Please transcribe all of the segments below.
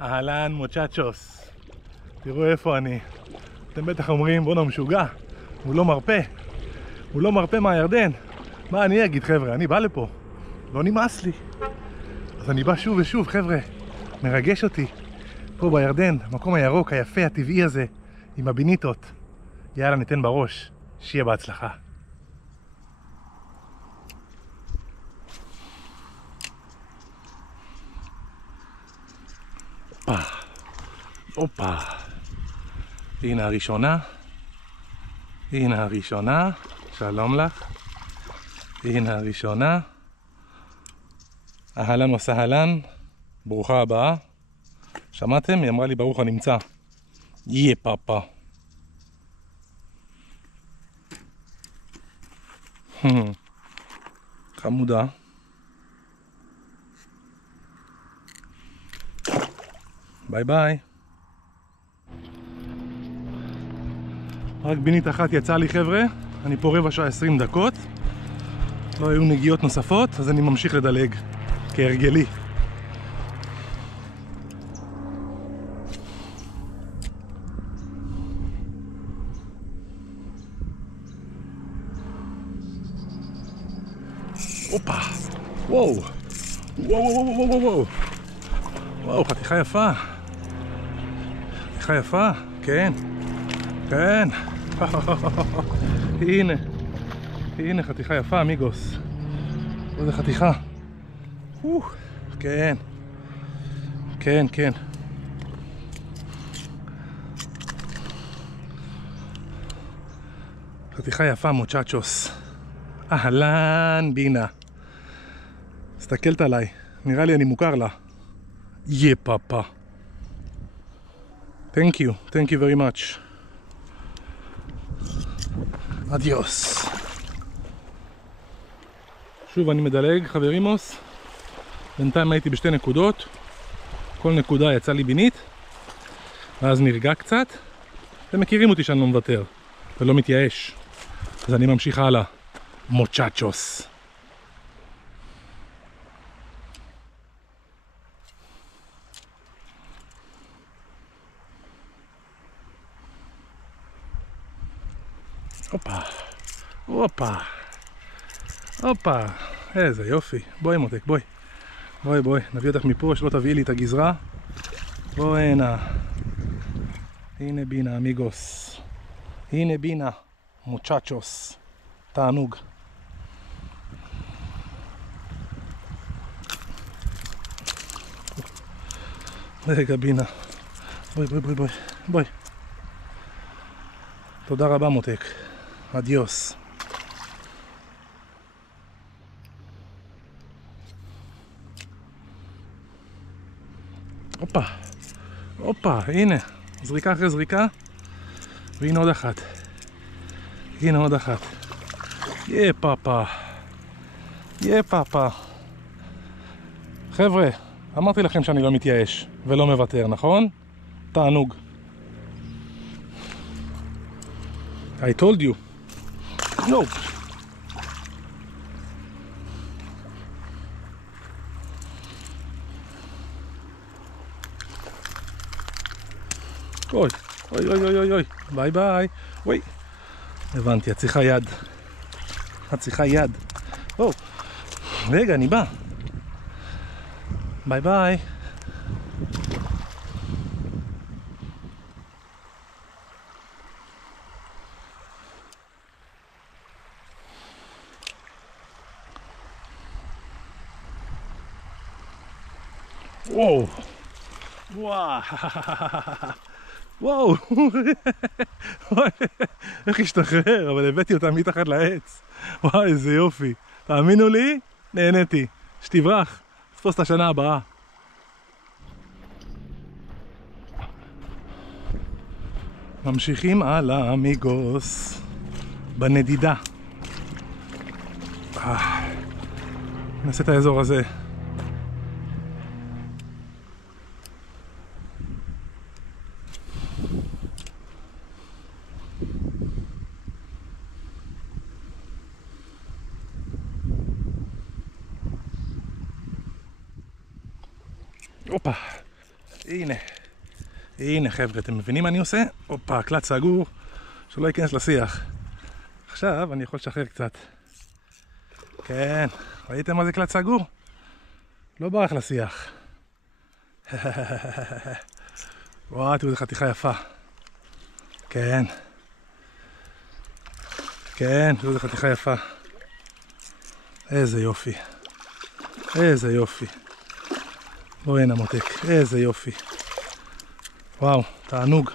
אהלן מוצ'צ'וס, תראו איפה אני. אתם בטח אומרים בואנה משוגע, הוא לא מרפא, הוא לא מרפא מהירדן. מה אני אגיד חבר'ה, אני בא לפה, לא נמאס לי, אז אני בא שוב ושוב חבר'ה, מרגש אותי פה בירדן, המקום הירוק היפה הטבעי הזה עם הביניטות. יאללה ניתן בראש, שיהיה בהצלחה. הופה, הנה הראשונה, הנה הראשונה, שלום לך, הנה הראשונה, אהלן וסהלן, ברוכה הבאה. שמעתם? היא אמרה לי ברוך הנמצא. יא פאפה. חמודה. ביי ביי. רק בינית אחת יצאה לי חבר'ה, אני פה רבע שעה 20 דקות, לא היו נגיעות נוספות, אז אני ממשיך לדלג, כהרגלי. הופה, וואו, וואו וואו וואו וואו וואו, וואו, חתיכה יפה, חתיכה יפה, כן, כן. הנה, הנה חתיכה יפה אמיגוס, איזה חתיכה. כן, כן, כן. חתיכה יפה מוצ'צ'וס. אהלן בינה, מסתכלת עליי, נראה לי אני מוכר לה. יא פאפה. Thank you very much. אדיוס. שוב אני מדלג חברימוס, בינתיים הייתי בשתי נקודות, כל נקודה יצא לי בינית, ואז נרגע קצת. אתם מכירים אותי שאני לא מוותר ולא מתייאש, אז אני ממשיך הלאה. מוצ'צ'וס. הופה, הופה, הופה, איזה יופי. בואי מותק, בואי, בואי בואי, נביא אותך מפה שלא תביאי לי את הגזרה. בואי הנה, הנה בינה אמיגוס, הנה בינה מוצ'צ'וס, תענוג. רגע בינה, בואי בואי בואי בואי בואי. תודה רבה מותק, אדיוס. הופה, הופה, הנה, זריקה אחרי זריקה, והנה עוד אחת, הנה עוד אחת. יא פאפה, יא פאפה. חבר'ה, אמרתי לכם שאני לא מתייאש ולא מוותר, נכון? תענוג. I told you. No. אוי, אוי אוי אוי אוי אוי, ביי ביי. אוי, הבנתי, את צריכה יד. את צריכה יד. או, רגע, אני בא. ביי ביי. וואו, וואו, וואו, איך השתחרר, אבל הבאתי אותה מתחת לעץ. וואי, איזה יופי. תאמינו לי, נהניתי. שתברח, תפוס את השנה הבאה. ממשיכים הלאה, אמיגוס, בנדידה. נעשה את האזור הזה. הופה, הנה. הנה חבר'ה, אתם מבינים מה אני עושה? הופה, קלט סגור, שלא ייכנס לשיח. עכשיו אני יכול לשחרר קצת. כן, ראיתם מה זה קלט סגור? לא ברח לשיח. וואו, תראו, זו חתיכה יפה. כן. כן, תראו, זו חתיכה יפה. איזה יופי. איזה יופי. בואי הנה מותק, איזה יופי. וואו, תענוג.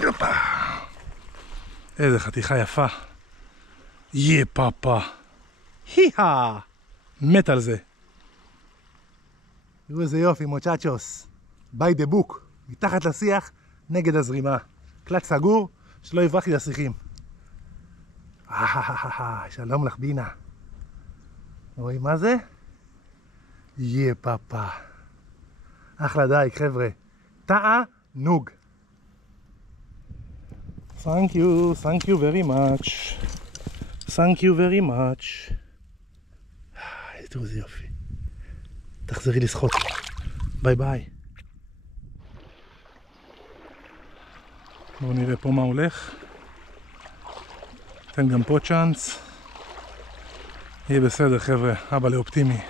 יופה. איזה חתיכה יפה. יא פאפה. הי-הא. מת על זה. תראו איזה יופי, מוצ'צ'וס. ביי דה בוק. מתחת לשיח, נגד הזרימה. קלט סגור, שלא יברח לי לשיחים. שלום לך בינה. רואים מה זה? יא פאפה. אחלה דייק חבר'ה. תענוג. Thank you very much. Thank you very much. תראו איזה יופי. תחזרי לשחות. ביי ביי. בואו נראה פה מה הולך. תן גם פה צ'אנס. יהיה בסדר חבר'ה, אבא לאופטימי.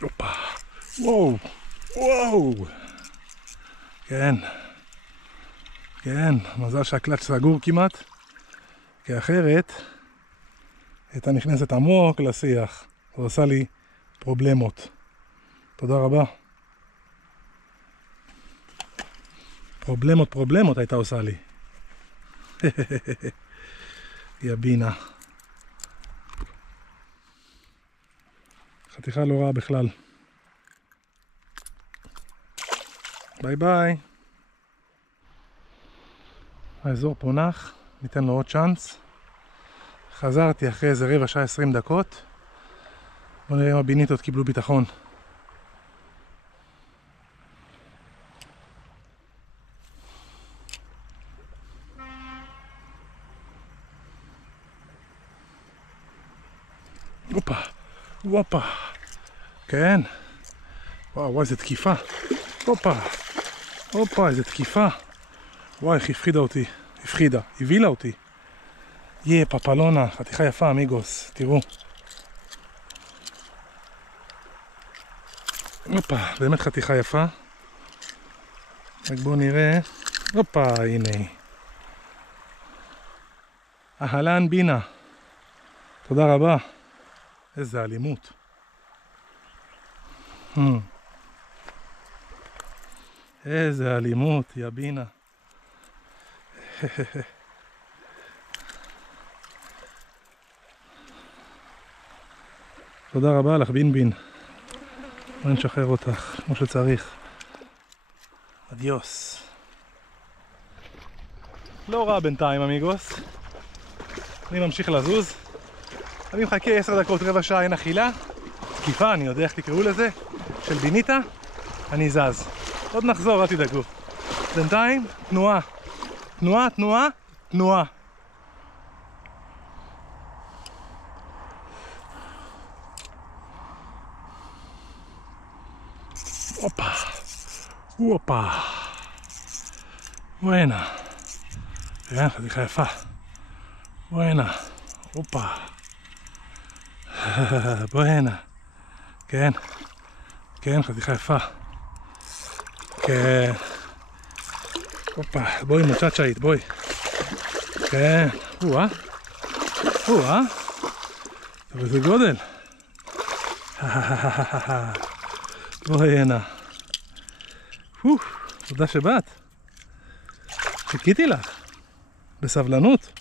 הופה. וואו. וואו. כן. כן, מזל שהקלט סגור כמעט. כי אחרת הייתה נכנסת עמוק לשיח. זה עושה לי פרובלמות. תודה רבה. פרובלמות הייתה עושה לי. יא בינה. חתיכה לא רעה בכלל. ביי ביי. האזור פה נח, ניתן לו עוד צ'אנס. חזרתי אחרי איזה רבע שעה 20 דקות. בואו נראה אם הביניתות קיבלו ביטחון. הופה, הופה. כן. וואו, איזה תקיפה. הופה. הופה, איזה תקיפה. וואי, איך הפחידה אותי. הבילה אותי. יא, פפלונה, חתיכה יפה, אמיגוס. תראו. הופה, באמת חתיכה יפה. רק בואו נראה. הופה, הנה. אהלן בינה. תודה רבה. איזה אלימות. איזה אלימות, יא בינה. תודה רבה לך בין. בואי נשחרר אותך כמו שצריך. אדיוס. לא רע בינתיים אמיגוס. אני ממשיך לזוז. אני מחכה 10 דקות, רבע שעה, אין אכילה. תקיפה, אני יודע איך תקראו לזה, של ביניתה. אני זז. עוד נחזור, אל תדאגו. בינתיים, תנועה. תנועה. הופה. בואנה. כן, חתיכה יפה. בואנה. הופה. בואנה. כן, חתיכה יפה. כן. הופה, בואי מוצ'צ'אית, בואי. כן. וואה. איזה גודל. בואי הנה. תודה שבאת. חיכיתי לך. בסבלנות.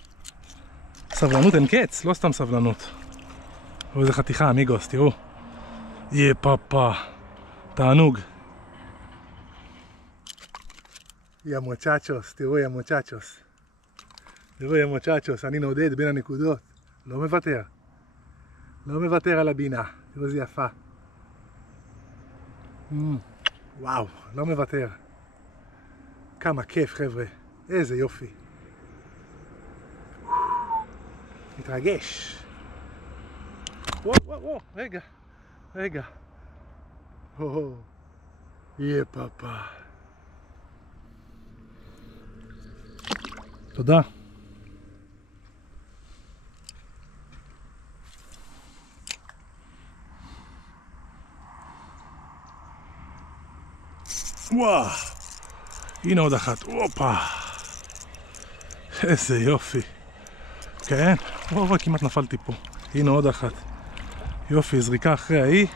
סבלנות אין קץ, לא סתם סבלנות. איזה חתיכה, אמיגוס, תראו. יא פאפה. תענוג. יא מוצ'צ'וס, תראו יא מוצ'צ'וס. אני נודד בין הנקודות. לא מוותר על הבינה. תראו איזה יפה. וואו, לא מוותר. כמה כיף חבר'ה. איזה יופי. מתרגש. וואו, וואו, וואו, רגע, רגע. יהיה פאפה. תודה. וואו, הנה עוד אחת, הופה. איזה יופי. כן, וואו, כמעט נפלתי פה. הנה עוד אחת. יופי, זריקה אחרי ההיא.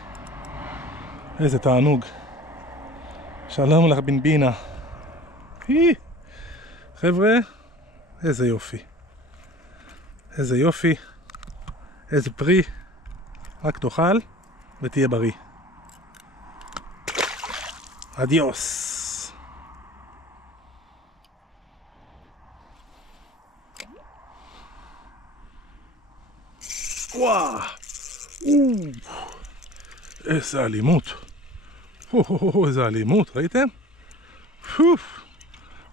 איזה תענוג. שלום לך בן בינה. חבר'ה, איזה יופי. איזה יופי. איזה פרי. רק תאכל ותהיה בריא. אדיוס. וואו. איזה אלימות. איזה אלימות, ראיתם?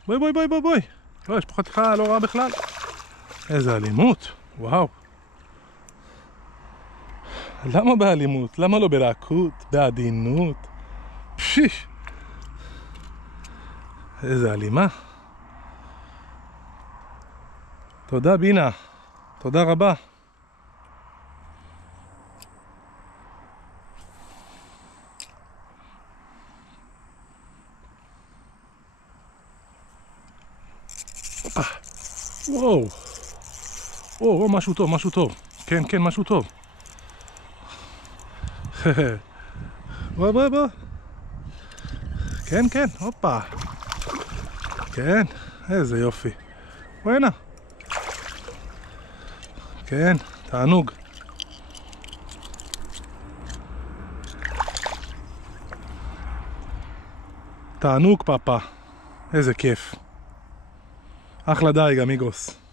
בואי בואי בואי בואי בואי. לא, יש פה חתיכה לא רעה בכלל. איזה אלימות, וואו. למה באלימות? למה לא בלהקות? בעדינות? פשיש. איזה אלימה. תודה בינה. תודה רבה. וואו, וואו, משהו טוב, משהו טוב. כן, כן, משהו טוב. בוא, בוא, בוא. כן, כן, הופה. כן, איזה יופי. בוא הנה. כן, תענוג. תענוג פאפה. איזה כיף. אחלה דייג, אמיגוס.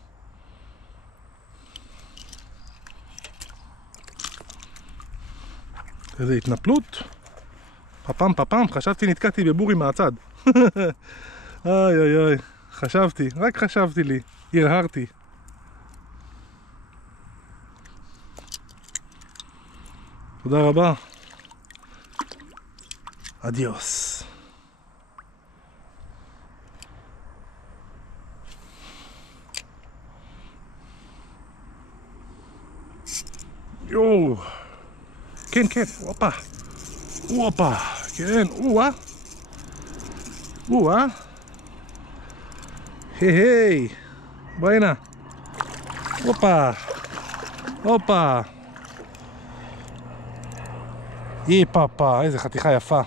איזה התנפלות. פפם פפם, חשבתי נתקעתי בבורי מהצד. איי איי איי, חשבתי, רק חשבתי לי, הרהרתי. תודה רבה. אדיוס. יואו. כן, כן, הופה. הופה, כן, וואה. וואה. היי היי. בוא הנה. הופה. הופה. יהיה פאפה, איזה חתיכה יפה.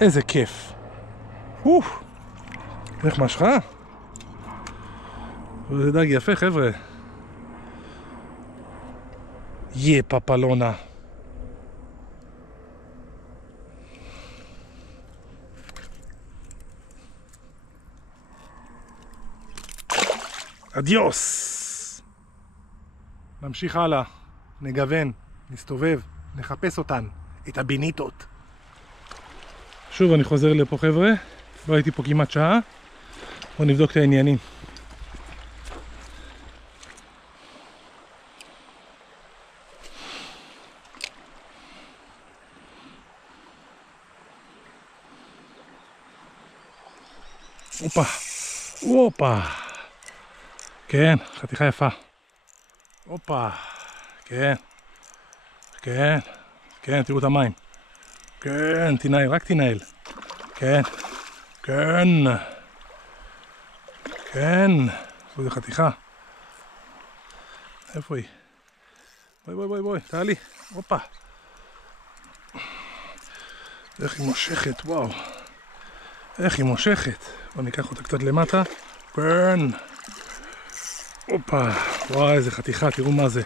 איזה כיף. איך משכה? זה דג יפה, חבר'ה. יהיה פפלונה. אדיוס. נמשיך הלאה, נגוון, נסתובב, נחפש אותן, את הביניטות. שוב אני חוזר לפה חבר'ה, לא הייתי פה כמעט שעה. בואו נבדוק את העניינים. הופה, הופה. כן, חתיכה יפה. הופה, כן, כן, כן, תראו את המים. כן, תנהל, רק תנהל. כן, כן, כן. איזה חתיכה. איפה היא? בואי, בואי, בואי, בואי, תעלי. הופה. איך היא מושכת, וואו. איך היא מושכת. בואו ניקח אותה קצת למטה. כן. הופה, וואי, איזה חתיכה, תראו מה זה.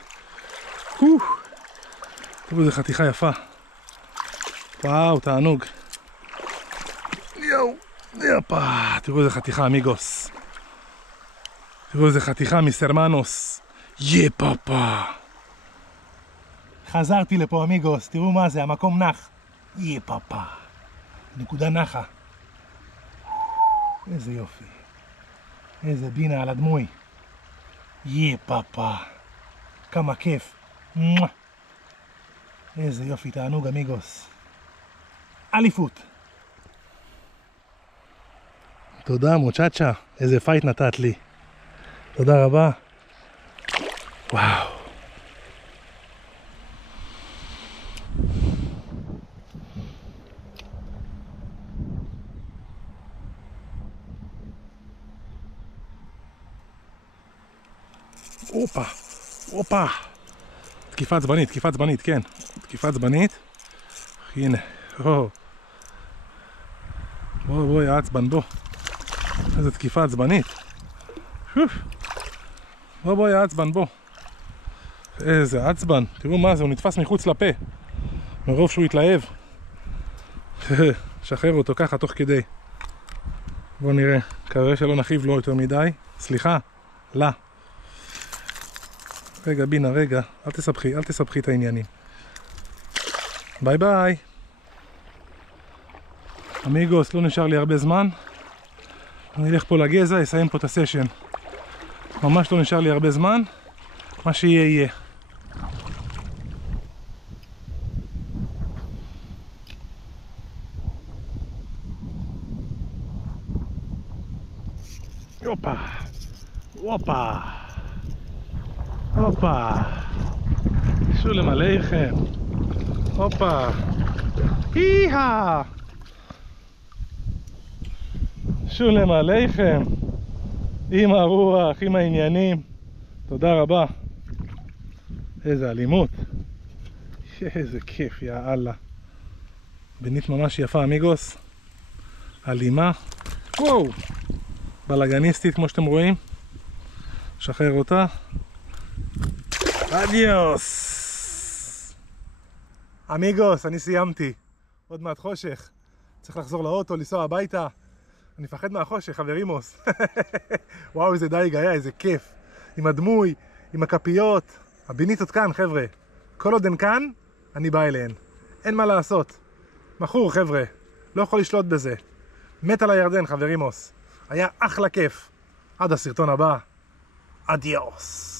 תראו איזה חתיכה יפה. וואו, תענוג. יואו, יפה, תראו איזה חתיכה, אמיגוס. תראו איזה חתיכה מסרמנוס. יא פאפה. חזרתי לפה, אמיגוס, תראו מה זה, המקום נח. יא פאפה. נקודה נחה. איזה יופי. איזה בינה על הדמוי. יא פאפה. כמה כיף. איזה יופי, תענוג אמיגוס. אליפות. תודה מוצ'צ'ה, איזה פייט נתת לי. תודה רבה. וואו. הופה, הופה. תקיפה עצבנית, כן. תקיפה עצבנית. הנה, בוא, יא עצבן, בוא. איזה תקיפה עצבנית. בוא, יא עצבן, בוא. איזה עצבן. תראו מה זה, הוא נתפס מחוץ לפה. מרוב שהוא התלהב. שחרר אותו ככה תוך כדי. בוא נראה. כנראה שלא נחיב לו יותר מדי. סליחה. לא. רגע, בינה, רגע. אל תסבכי את העניינים. ביי ביי. אמיגוס, לא נשאר לי הרבה זמן. אני אלך פה לגזע, אסיים פה את הסשן. ממש לא נשאר לי הרבה זמן. מה שיהיה יהיה. הופה. הופה. הופה. שולם עליכם. הופה. היהה. שולם עליכם. עם הרוח, עם העניינים. תודה רבה. איזה אלימות. איזה כיף, יא אללה. בנית ממש יפה, אמיגוס. אלימה. וואו. בלגניסטית, כמו שאתם רואים. שחרר אותה. אדיוס. אמיגוס, אני סיימתי. עוד מעט חושך. צריך לחזור לאוטו, לנסוע הביתה. אני מפחד מהחושך, חברימוס. וואו, איזה דייג היה, איזה כיף. עם הדמוי, עם הכפיות. הביניתות כאן, חבר'ה. כל עוד הן כאן, אני בא אליהן. אין מה לעשות. מכור, חבר'ה. לא יכול לשלוט בזה. מת על הירדן, חברימוס. היה אחלה כיף. עד הסרטון הבא. אדיוס.